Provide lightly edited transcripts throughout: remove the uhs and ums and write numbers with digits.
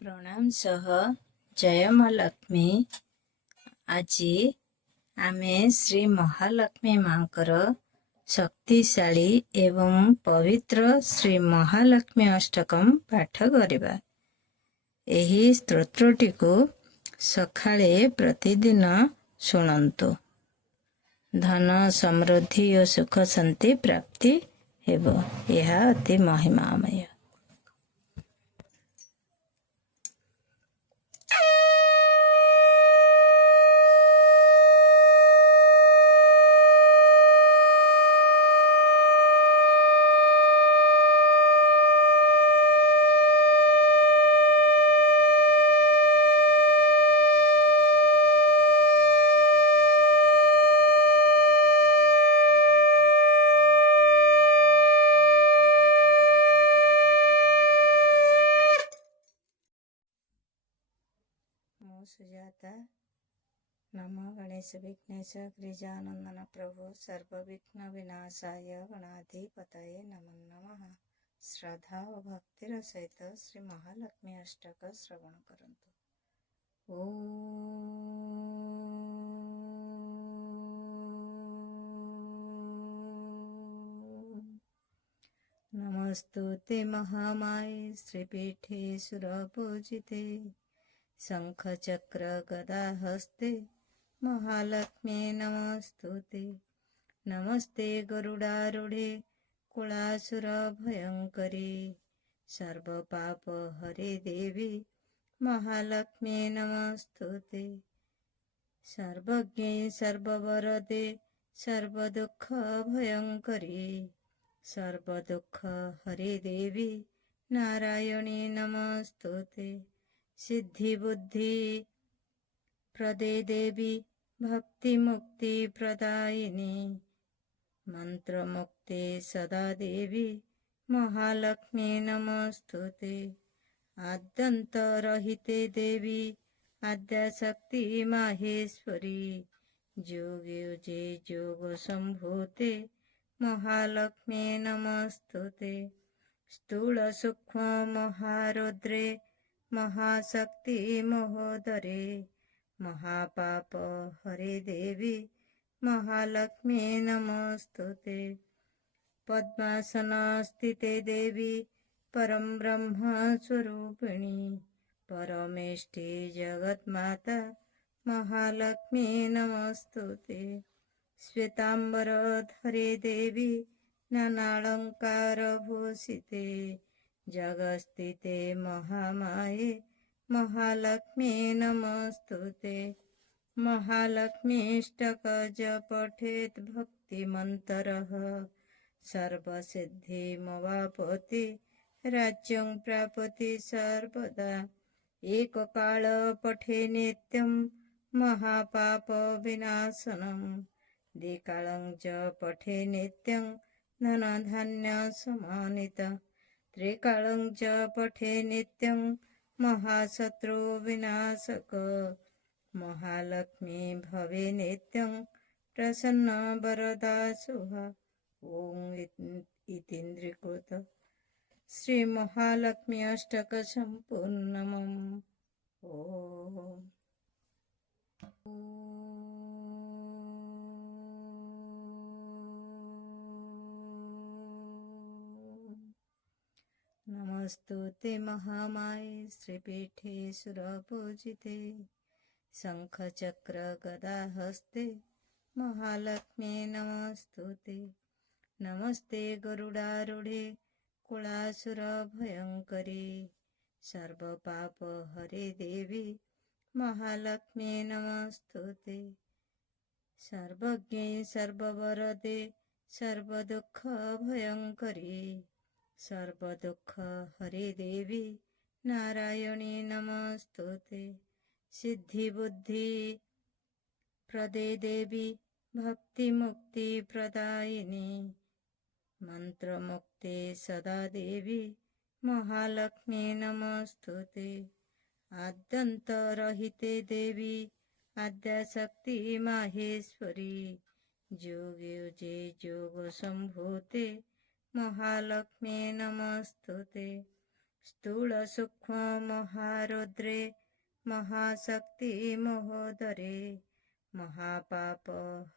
प्रणाम सह जय माँ लक्ष्मी। आज आमे श्री महालक्ष्मी माँकर शक्तिशाली एवं पवित्र श्री महालक्ष्मी अष्टकम पाठ करिबा। एही स्तोत्रटी को सखाळे प्रतिदिन शुणन्तु। धन समृद्धि और सुख शांति प्राप्ति हेबो। यह अति महिमामय। सुजाता। नमो गणेश विघ्नेश गिरिजानंदन प्रभु सर्वविघ्न विनाशाय गणाधिपतये नमो नमः। श्रद्धा और भक्तिर सहित श्री महालक्ष्मी अष्टक श्रवण करंतु। नमस्तुते महामाये श्रीपीठे सुरपूजिते शंख चक्र गदा हस्ते महालक्ष्मी नमस्तुते। नमस्ते गरुडारूढ़े कुलासुर भयंकरी सर्व पाप हरे देवी महालक्ष्मी नमस्तुते। सर्वज्ञे सर्ववरदे सर्व दुख भयंकरी सर्व दुख हरे देवी नारायणी नमस्तुते। सिद्धि बुद्धि प्रदे देवी भक्ति मुक्ति प्रदायिनी मंत्र मुक्ति सदा देवी महालक्ष्मी नमस्तुते। आद्यंत रहिते देवी आद्याशक्ति माहेश्वरी जोगे जोग संभूते महालक्ष्मी नमस्तुते। स्थूल सूक्ष्म महारुद्रे महाशक्ति महोदरे महापाप हरे देवी महालक्ष्मी नमस्तुते। पद्मासन स्थिते देवी परम ब्रह्म स्वरूपिणी परमेष्टि जगन्माता महालक्ष्मी नमस्तुते। श्वेतांबर धरे देवी नानालंकार भूषिते जगस्थिते महामाये महालक्ष्मी नमस्तुते। महालक्ष्मीष्टक पठेत भक्ति मंत्रः सर्वसिद्धिमवाप्नोति राज्यं प्राप्नोति सर्वदा। एक काल पठे नित्यं महापाप विनाशनं द्विकालं च पठे नित्यं धन धान्य समानिता। त्रिकालं च पठे नित्यं महाशत्रु विनाशक महालक्ष्मी भवे नित्यं प्रसन्न वरदा शुभा। ओम इतीन्द्रिकृत श्री महालक्ष्मी अष्टक संपूर्णम्। ओम नमस्तुते महामाये श्रीपीठे सुरपूजिते शंख चक्र गदा हस्ते महालक्ष्मी नमस्तुते। नमस्ते गरुडारूढ़े कुलासुर भयंकरी सर्व पाप हरे देवी महालक्ष्मी नमस्तुते। सर्वज्ञे सर्ववरदे सर्व दुख भयंकरी सर्व दुख हरे देवी नारायणी नमस्तुते। सिद्धि बुद्धि प्रदे देवी भक्ति मुक्ति प्रदायिनी मंत्र मुक्ति सदा देवी महालक्ष्मी नमस्तुते। आद्यंत रहिते देवी आद्याशक्ति माहेश्वरी जोगे जोग संभूते महालक्ष्मी नमस्तुते। ಸ್ಥೂಲ ಸೂಕ್ಷ್ಮ ಮಹಾರುದ್ರೇ ಮಹಾಶಕ್ತಿ ಮಹೋದರೇ ಮಹಾಪಾಪ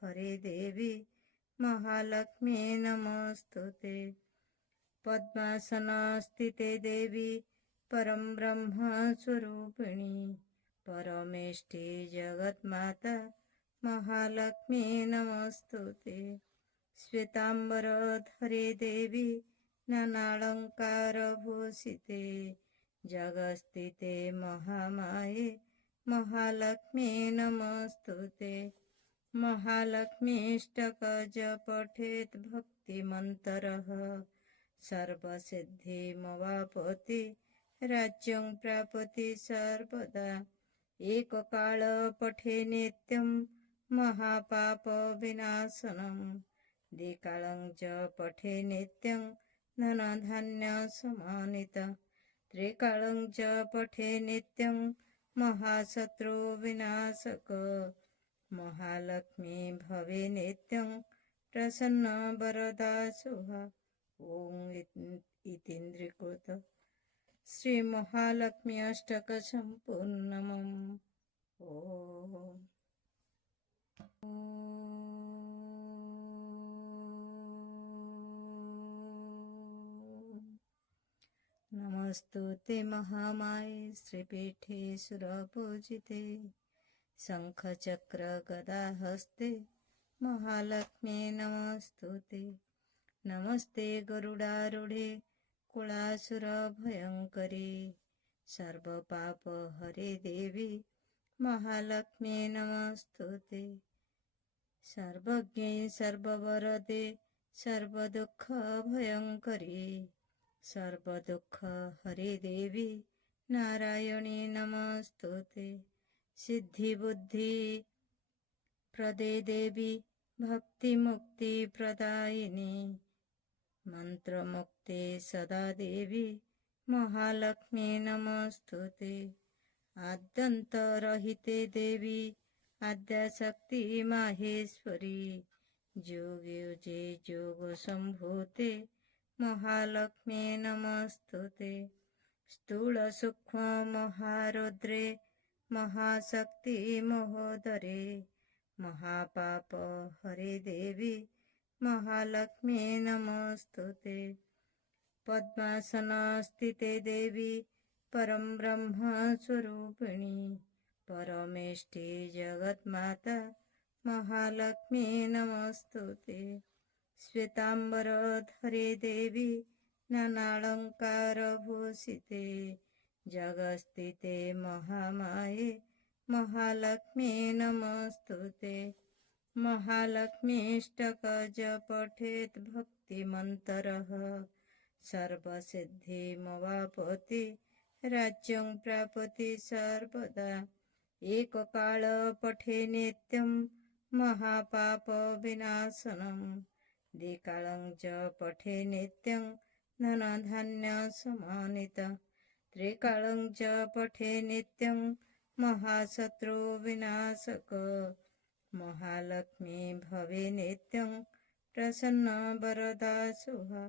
ಹರೇ ದೇವಿ ಮಹಾಲಕ್ಷ್ಮೀ ನಮಸ್ತುತೆ. ಪದ್ಮಾಸನ ಸ್ಥಿತೆ ದೇವಿ ಪರಂ ಬ್ರಹ್ಮ ಸ್ವರೂಪಿಣಿ ಪರಮೇಷ್ಠಿ ಜಗನ್ಮಾತಾ ಮಹಾಲಕ್ಷ್ಮೀ ನಮಸ್ತುತೆ. ಶ್ವೇತಾಂಬರಧರೆ ದೇವಿ ನಾನಾಳಂಕಾರಭೂಷಿತೆ ಜಗಸ್ಥಿತೆ ಮಹಾಮಾಯೆ ಮಹಾಲಕ್ಷ್ಮೀ ನಮಸ್ತುತೆ. महालक्ष्मीष्टकज पठेत् भक्तिमन्तरः सर्वसिद्धिमवाप्नोति राज्यं प्राप्नोति सर्वदा. एककाल पठे नित्यं महापापविनाशनं द्विकालं च पठे नित्यं धनधान्यसमानितं त्रिकालं च पठे नित्यं महाशत्रुविनाशक. महालक्ष्मी भवे नित्यं प्रसन्न वरदा शुभा. ओम इतीन्द्रिकृत श्री महालक्ष्मी अष्टक संपूर्णमम्. ओम नमस्तुते महामाये श्रीपीठे सुरपूजिते शंखचक्र गदा हस्ते महालक्ष्मी नमस्तुते. नमस्ते गरुडारूढे कुलासुर भयंकरी सर्वपाप हरे देवी महालक्ष्मी नमस्तुते. सर्वज्ञे सर्ववरदे सर्वदुःख भयंकरी सर्वदुःख हरे देवी नारायणी नमस्तुते. सिद्धि बुद्धि प्रदे देवी भक्ति मुक्ति प्रदायिनी मंत्र मुक्ति सदा देवी महालक्ष्मी नमस्तुते. आद्यंतरहिते देवी आद्याशक्ति माहेश्वरी जोगयुजे जोग संभूते महालक्ष्मी नमस्तुते. स्थूल सूक्ष्म महारुद्रे महाशक्ति महोदरे महापाप हरे देवी महालक्ष्मी नमस्तुते. पद्मासन स्थिते देवी परम ब्रह्म स्वरूपिणी परमेष्ठि जगन्माता महालक्ष्मी नमस्तुते. श्वेतांबरधरे देवी नानालंकारभूषिते जगस्थिते महामाये महालक्ष्मी नमस्तुते. महालक्ष्मीष्टकज पठेत् भक्तिमन्तरः सर्वसिद्धिमवाप्नोति राज्यं प्राप्नोति सर्वदा. एककाल पठे नित्यं महापापविनाशनं द्विकालं च पठे नित्यं धनधान्यसमानितं त्रिकालं च पठे नित्यं महाशत्रुविनाशक. महालक्ष्मी भवे नित्यं प्रसन्न वरदा शुभा.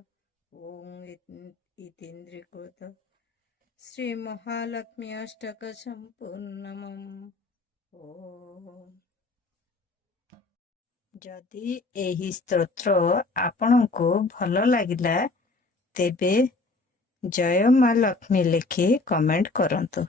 ओम इतीन्द्रिकृत श्री महालक्ष्मी अष्टक संपूर्णमम्. ओम जदि एही स्तोत्र आपणको भल लागिला तेबे जय माँ लक्ष्मी लिखि कमेंट करंतु।